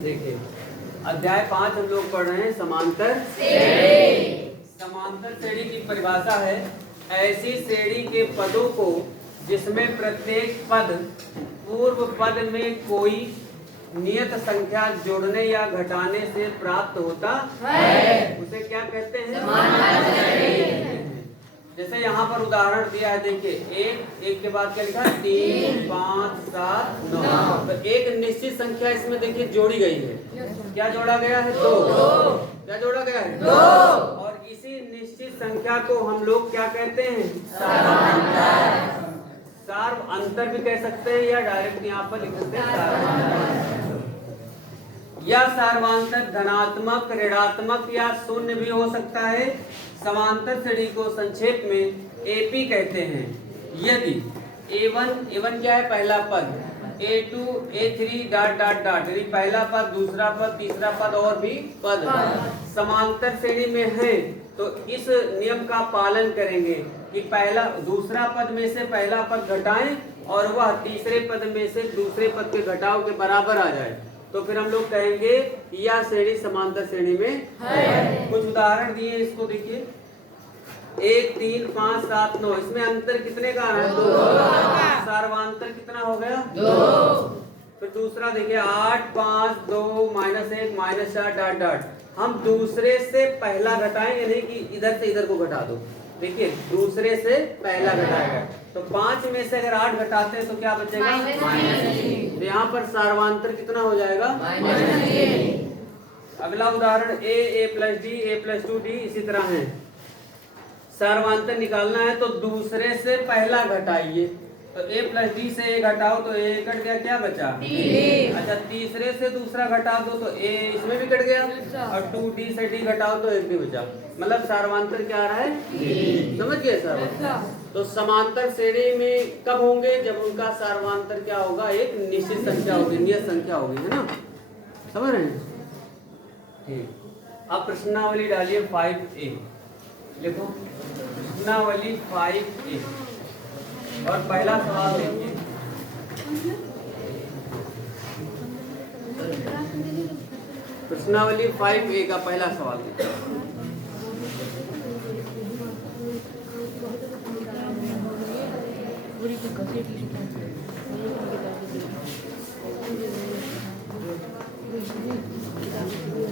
देखिए अध्याय 5 हम लोग पढ़ रहे हैं समांतर श्रेणी। समांतर श्रेणी की परिभाषा है ऐसी श्रेणी के पदों को जिसमें प्रत्येक पद पूर्व पद में कोई नियत संख्या जोड़ने या घटाने से प्राप्त होता है उसे क्या कहते हैं? समांतर श्रेणी। जैसे यहाँ पर उदाहरण दिया है, देखिए एक के बाद क्या लिखा है? 3, 5, 7, 9। तो एक निश्चित संख्या इसमें देखिए जोड़ी गई है। क्या जोड़ा गया है? 2। क्या जोड़ा गया है? 2। और इसी निश्चित संख्या को हम लोग क्या कहते हैं? सार्वंतर। सार्व अंतर भी कह सकते हैं या डायरेक्ट यहाँ पर लिख सकते हैं सार्वंतर। यह सार्वंतर धनात्मक, ऋणात्मक या शून्य भी हो सकता है। समांतर श्रेणी को संक्षेप में एपी कहते हैं। यदि A1 क्या है? पहला पद, A2, A3 dot dot dot, यदि पहला पद, दूसरा पद, तीसरा पद और भी पद समांतर श्रेणी में है तो इस नियम का पालन करेंगे कि दूसरा पद में से पहला पद घटाएं और वह तीसरे पद में से दूसरे पद के घटाव के बराबर आ जाए, तो फिर हम लोग कहेंगे यह श्रेणी समांतर श्रेणी में है। कुछ उदाहरण दिए इसको देखिए, 1, 3, 5, 7, 9, इसमें अंतर कितने का है? 2। सार्वंतर कितना हो गया? 2। फिर दूसरा देखिए 8, 5, 2, -1, -4 डॉट डॉट। हम दूसरे से पहला घटाएंगे, नहीं कि इधर से इधर को घटा दो। देखिए दूसरे से पहला घटाएगा तो 5 में से अगर 8 घटाते हैं तो क्या बचेगा? -3। तो यहाँ पर सार्वंतर कितना हो जाएगा? -3। अगला उदाहरण A+D, A+2D इसी तरह है। सार्वंतर निकालना है तो दूसरे से पहला घटाइए, तो A+D से A घटाओ तो A कट गया, क्या बचा? D। अच्छा तीसरे से दूसरा घटा दो तो A इसमें भी कट गया और 2D से D घटाओ तो 1 भी बचा। मतलब सार्वंतर क्या आ रहा है? D। समझ गए सार्वंतर? तो समांतर श्रेणी में कब होंगे? जब उनका सार्वंतर क्या होगा? एक निश्चित संख्या होगी, नियत संख्या होगी, है ना? समझ रहे हैं? ठीक। अब प्रश्नावली डालिए 5A, लिखो प्रश्नावली 5A और पहला सवाल देखिए। प्रश्नावली 5A का पहला सवाल देखिए।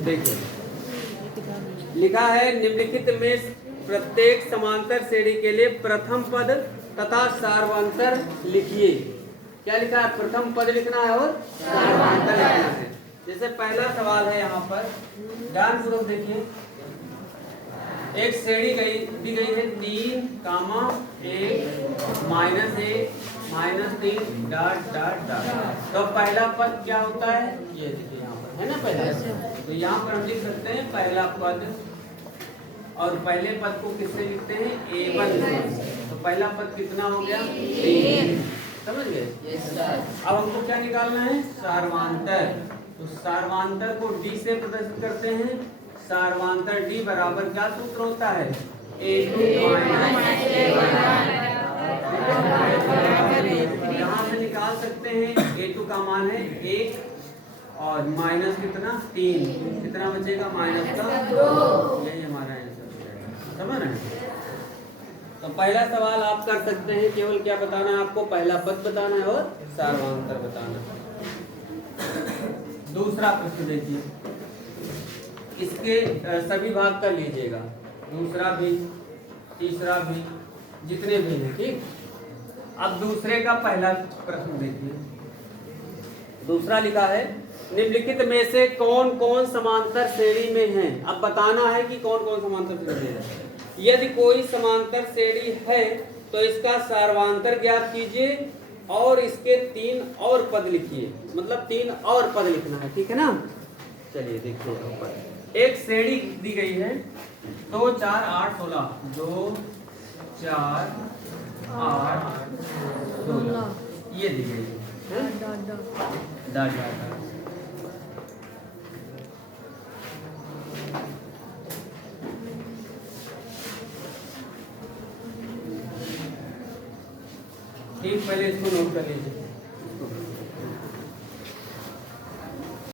देखिए लिखा है निम्नलिखित में प्रत्येक समांतर श्रेणी के लिए प्रथम पद तथा सार्वंतर लिखिए। क्या लिखा है? प्रथम पद लिखना है और सार्वंतर लिखना है। जैसे पहला सवाल है यहाँ पर, ध्यानपूर्वक देखिए, एक श्रेणी दी गई है 3, 1, -1, -3 डॉट डॉट डॉट। तो पहला पद क्या होता है? ये देखिए यहाँ पर है ना पहला। तो यहाँ पर हम लिख सकते हैं पहला पद और पहले पद को किससे लिखते हैं? A1 से। तो पहला पद कितना हो गया? 3। समझ गए? अब हमको क्या निकालना है? सार्वंतर। तो सार्वंतर को D से प्रदर्शित करते हैं। सार्वंतर D बराबर क्या सूत्र होता है? A2 यहाँ से निकाल सकते हैं। A2 का मान है 1 और माइनस कितना? 3। कितना बचेगा? -2। यही हमारा आंसर है। समझ रहे हैं? तो पहला सवाल आप कर सकते हैं, केवल क्या बताना है आपको? पहला पद बताना है और सार्वंतर बताना है। दूसरा प्रश्न देखिए, इसके सभी भाग कर लीजिएगा, दूसरा भी, तीसरा भी, जितने भी हैं, ठीक। अब दूसरे का पहला प्रश्न देखिए। दूसरा लिखा है निम्नलिखित में से कौन कौन समांतर श्रेणी में है। अब बताना है कि कौन कौन समांतर श्रेणी में है। यदि कोई समांतर श्रेणी है तो इसका सार्वंतर ज्ञात कीजिए और इसके 3 और पद लिखिए। मतलब 3 और पद लिखना है, ठीक है ना? चलिए देखिए, एक श्रेणी दी गई है 2, 4, 8, 16। 2, 4, 8, 16 ये दी गई है। Dot dot. ठीक, पहले इसको नोट कर लीजिए।